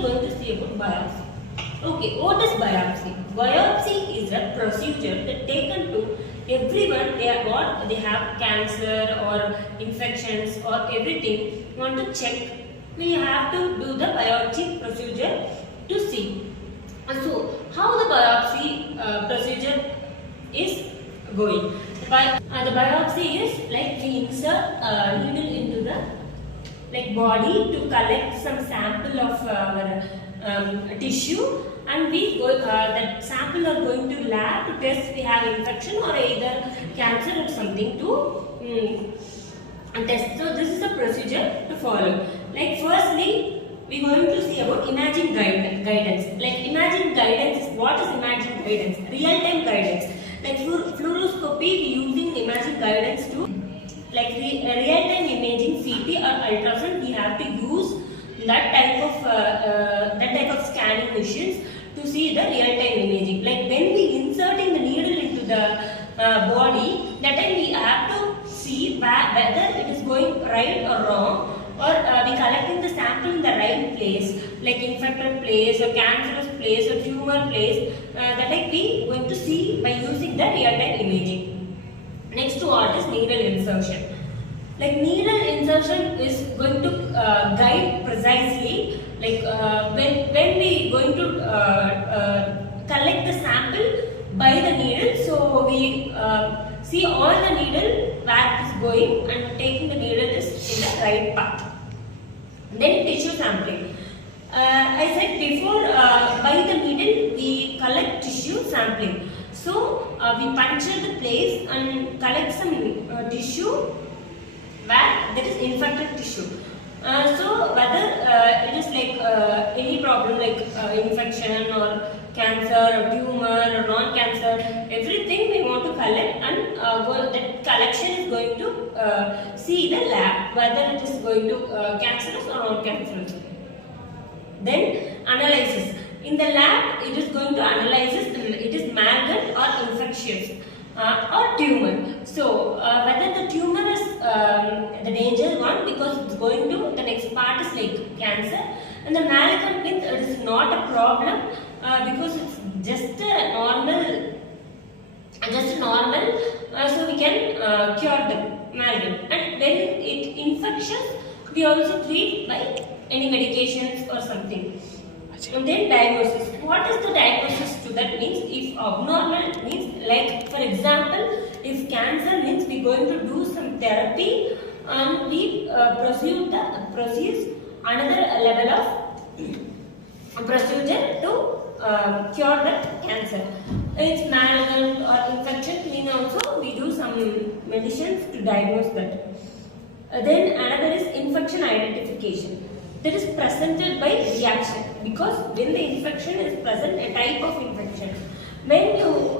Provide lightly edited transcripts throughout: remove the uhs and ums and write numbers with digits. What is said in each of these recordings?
are going to see about biopsy. Okay, what is biopsy? Biopsy is a procedure that taken to everyone. They have cancer or infections or everything. Want to check? We have to do the biopsy procedure to see. So, how the biopsy procedure is going? The biopsy is like we insert a needle into the body to collect some sample of our tissue, and we go, that sample are going to lab to test we have infection or either cancer or something to test. So this is the procedure to follow. Like firstly, we are going to see about imaging guidance. Like imaging guidance, what is imaging guidance? Real-time guidance. Like fluoroscopy, we using imaging guidance to like real-time imaging, CT or ultrasound. We have to use that type of scanning machines to see the real-time imaging. Like when we inserting the needle into the body, that time we have to see whether it is going right or wrong, or we collecting the sample in the right place, like infected place or cancerous place or tumor place. That like we going to see by using the real-time imaging. Next, what is needle insertion? Like needle insertion is going to guide precisely. Like when we going to collect the sample by the needle, so we see all the needle where it is going and taking the needle is in the right path. Then tissue sampling. I said before, by the needle we collect tissue sampling. So we puncture the place and collect some tissue where there is infected tissue. So whether it is like any problem like infection or cancer or tumor or non-cancer, everything we want to collect, and that collection is going to see the lab whether it is going to cancerous or non-cancerous. Then analysis. In the lab, it is going to analyze it is maggot or infectious or tumor. So whether the tumor is the danger one, because it's going to the next part is like cancer, and the malignant means it is not a problem because it's just a normal, so we can cure the malignant. And when it infectious, we also treat by any medications or something. And then diagnosis. What is the diagnosis to that? Means if abnormal means, like for example, if cancer means we are going to do some therapy and we proceed another level of procedure to cure the cancer. It's malignant or infection means also we do some medicines to diagnose that. Then another is infection identification. That is presented by reaction, because when the infection is present, a type of infection, when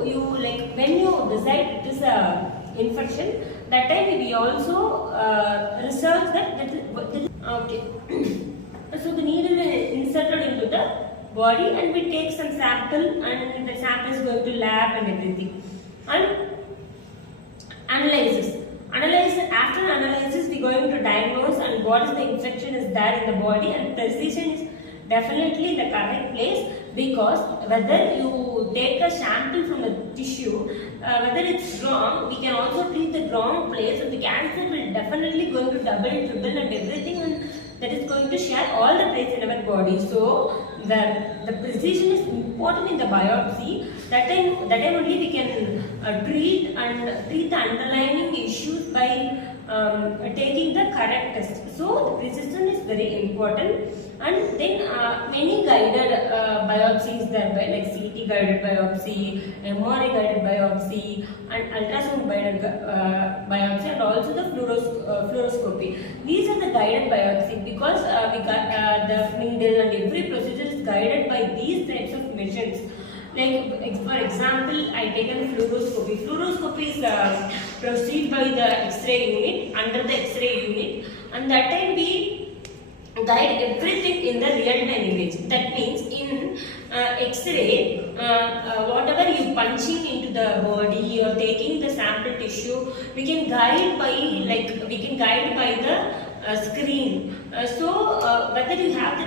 you decide it is a infection, that time we also research that okay. So the needle is inserted into the body and we take some sample, and the sample is going to lab and everything. And analysis. After analysis, we are going to diagnose and what is the infection is there in the body, and precision is definitely the correct place, because whether you take a sample from the tissue, whether it's wrong, we can also treat the wrong place, and the cancer will definitely going to double, triple and everything, and that is going to share all the places in our body. So the precision is important in the biopsy. That time only we can treat the underlying issues by taking the correct test. So the precision is very important. And then many guided biopsies there, like CT guided biopsy, MRI guided biopsy, and ultrasound guided biopsy, and also the fluoroscopy. These are the guided biopsy, because we got the needle and every procedure is guided by these types of machines. Like for example, I taken fluoroscopy. Fluoroscopy is proceed by the X-ray unit, under the X-ray unit, and that time we guide everything in the real-time image. That means in X-ray, whatever you punching into the body or taking the sample tissue, we can guide by the screen. So whether you have the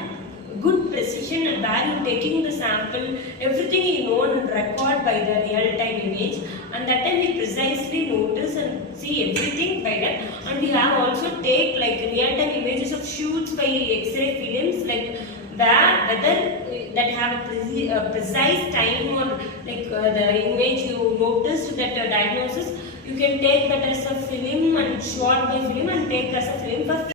good precision position and where you taking the sample, everything you know and record by the real-time image, and that time we precisely notice and see everything by that. And we have also take like real-time images of shoots by X-ray films, like whether that have a precise time or like the image you noticed that diagnosis, you can take that as a film and shot by film and take as a film for